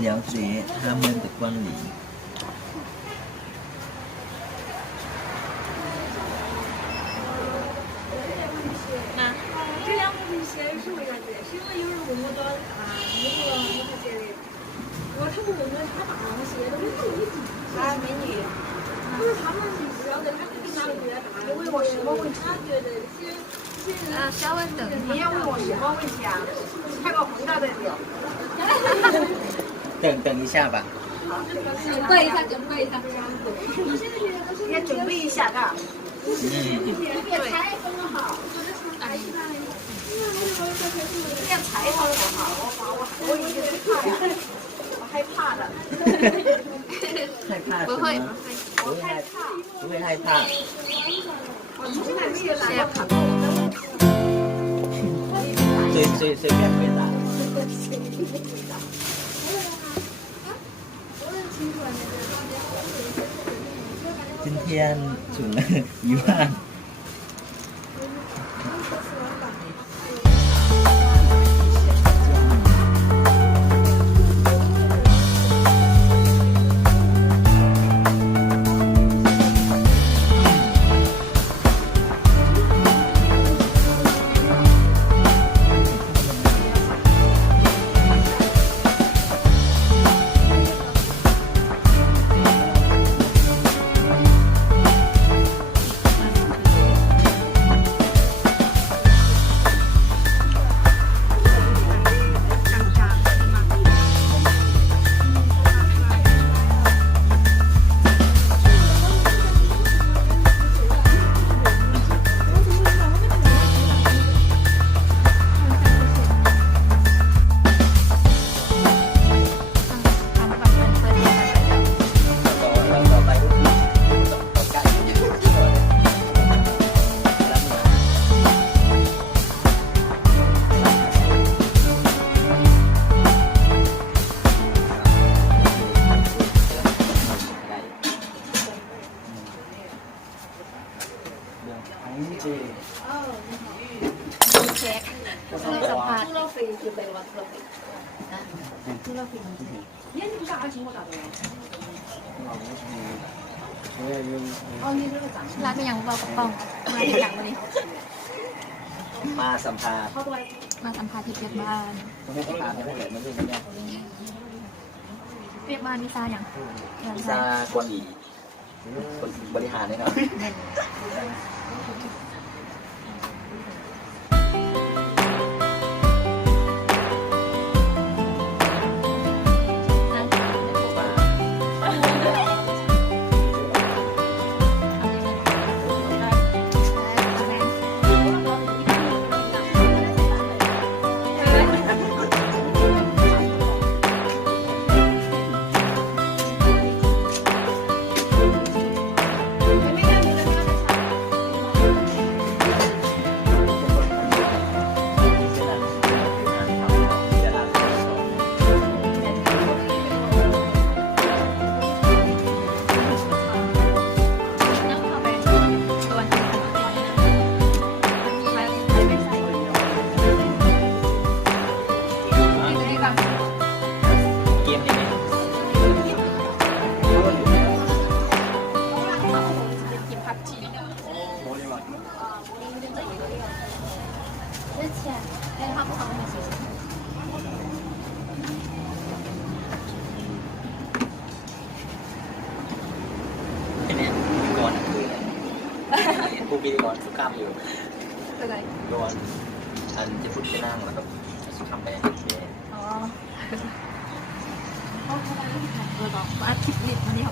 了解他们的观礼。这两个这些是为啥子？是因为有人问我的我才觉得，他们问我他大那些都是美女，不是他们是知道的，他们比哪个国家大。你问我什么问题？他觉得稍微等你要问我什么问题啊？开个回答的没有？等一下吧。准备一下，准备一下。也准备一下，嘎。对。采访好，要采访我哈，我已经害怕呀，我害怕的。害怕？不会，不会害怕，不会害怕。我从来没有来过。随便回答。今天存了1万。เช็คสัมภาษณ์ร้านเป็นยังบอกป้องมาที่อย่างวันนี้ มาสัมภาษณ์ มาสัมภาษณ์ที่เปียกบ้าน ไม่สัมภาษณ์ไม่ได้เลยไม่รู้ไม่ได้ เปียกบ้านวิซาอย่าง วีซ่ากวนหลีคนบริหารนะครับ เกมยังไงเป็นเนี่ยพิธีกรคืออะไรผู้พิธีกรสุกล้ามอยู่โดนอันที่พูดไปนั่งแล้วก็สุกล้ามไปอ๋อบอกว่าทิปนิดวันนี้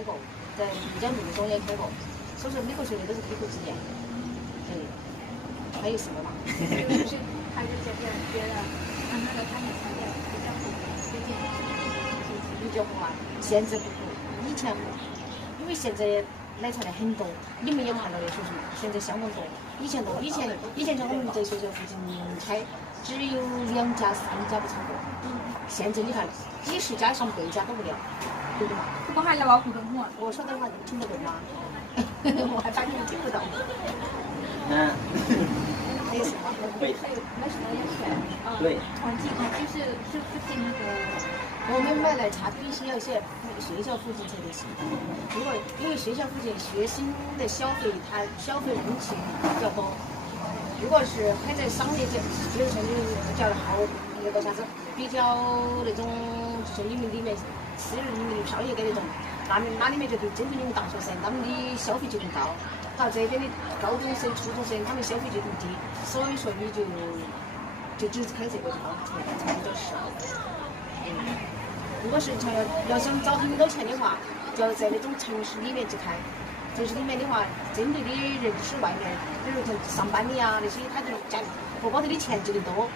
开过，在丽江路中也开过，所以说美国学的都是开国之年。对，还有什么嘛？就是还是觉得那个他们比较火，比较火啊，现在不火，以前火，因为现在奶茶店很多，你们也看到的说什么？现在相当多，以前多，以前像我们在学校附近开，只有2家3家不超过，现在你看几十家上100家都不了，对不嘛？不过还要保护的我。我说的话你听得懂吗？我还发现你听不懂。那还有什么？对那什么也是，对，团体就是附近那个。我们买奶茶必须要选那个学校附近才得行。如果因为学校附近学生的消费，它消费人群比较多。如果是开在商业街，比如像比较好那个啥子，比较那种就是里面私人里面的商业街那种，那里面就对针对你们大学生，他们的消费就更高。好，这边的高中生、初中生，他们消费就更低，所以说你就只开这个地方才比较适合。如果是要想找很多钱的话，就要在那种城市里面去开。城市里面的话，针对的人是外面，比如像上班的呀那些，他就荷包头的钱就更多，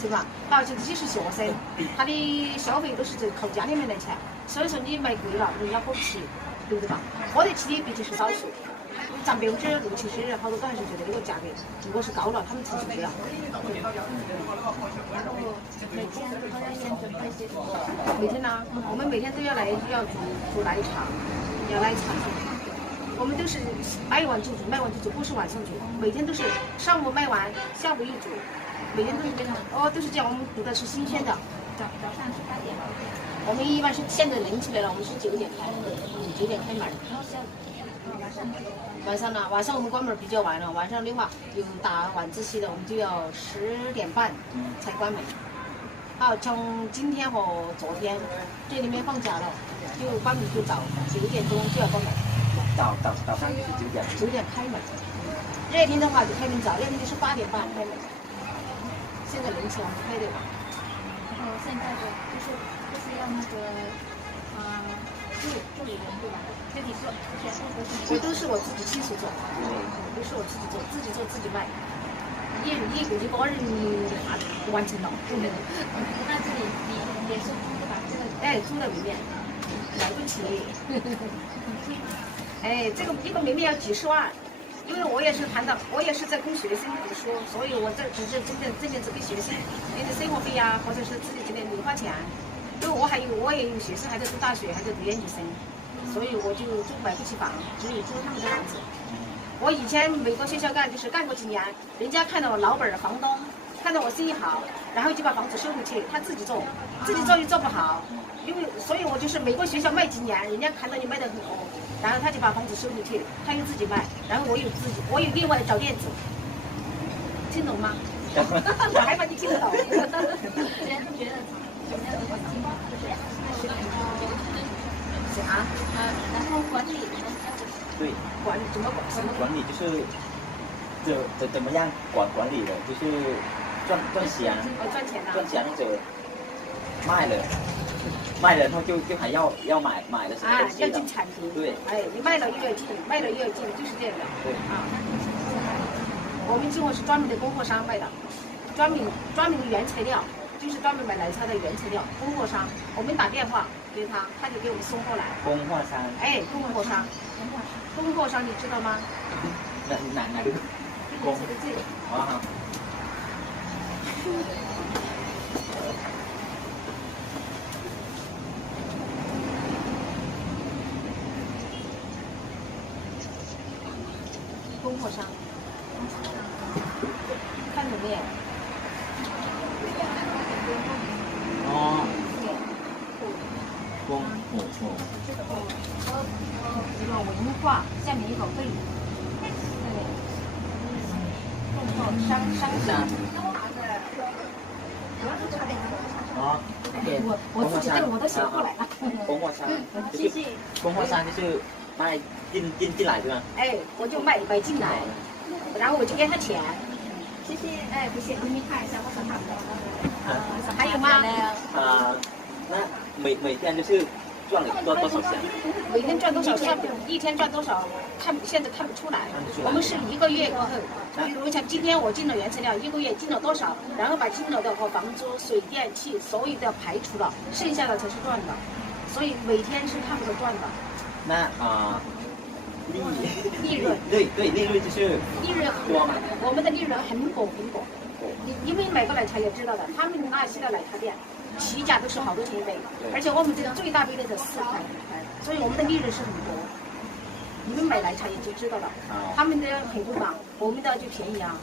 对吧？好，像这些是学生，他的消费都是靠家里面来钱，所以说你卖贵了，人家喝不起，对不对吧？喝得起的毕竟是少数，占60%、70%的人，好多都还是觉得这个价格，如果是高了，他们承受不了。每天都要先准备些什么？每天呢，我们每天都要煮奶茶，要奶茶煮。我们都是买完就煮，买完就煮，不是晚上煮，每天都是上午卖完，下午又煮，每天都是这样。都是这样，我们煮的是新鲜的。早上是8点。我们一般是现在冷起来了，我们是9点开，9点开门。晚上呢，晚上我们关门比较晚了，晚上的话有打晚自习的，我们就要10点半才关门。好，像今天和昨天这里面放假了，就关门就早，9点钟就要关门。早上就是9点。9点开门。热天的话就开门早，热天就是8点半开门。现在冷起来我们开的晚。然后现在的就是要那个助理人对吧？自己做，全部都是。我都是我自己亲手做，都是我自己做，自己卖。也估计把人完成了。那这里你也是租的吧？这个租在里面，买不起。这个一个妹妹要几十万，因为我也是在供学生读书，所以我这只是挣点这个学生给的生活费呀，或者是自己挣点零花钱。因为我也有学生还在读大学，还在读研究生，所以我就买不起房，只有租他们的房子。我以前美国学校干过几年，人家看到我老板房东看到我生意好，然后就把房子收回去，他自己做又做不好，所以我就是美国学校卖几年，人家看到你卖得很好，然后他就把房子收回去，他又自己卖，然后我有另外找店子，听懂吗？我还怕你听不懂。别人都觉得什么样的环境啥？然后管理。对，怎么管理就是怎么样管理的，就是赚钱，赚钱或者卖了，然后就还要买的什么东西要进产品。对，你卖了又要进，就是这样的。对我们中国是专门的供货商卖的，专门的原材料，就是专门买奶茶的原材料，供货商。我们打电话给他，他就给我们送货来。供货商。供货商你知道吗？哪个？供啊。供货商。看懂没有？供货。一个文化，下面一个对。供货商。我自己这个我都写过来了。供货商，供货商就是卖进来对吧？我就买进来，然后我就给他钱。谢谢，不谢，你看一下我手上的。还有吗？那每天就是赚了多少钱？每天赚多少算不，一天赚多少现在看不出来。我们是一个月过后，比如像今天我进了原材料，一个月进了多少，然后把进了的和房租、水电气所有的排除了，剩下的才是赚的。所以每天是看不到赚的。那利润对，利润就是利润多吗？我们的利润很薄。因为每个奶茶也知道的，他们那些的奶茶店起价都是好多钱一杯，而且我们这个最大杯的才4块，所以我们的利润是很薄。你们买奶茶也就知道了，他们的很贵嘛，我们的就便宜啊。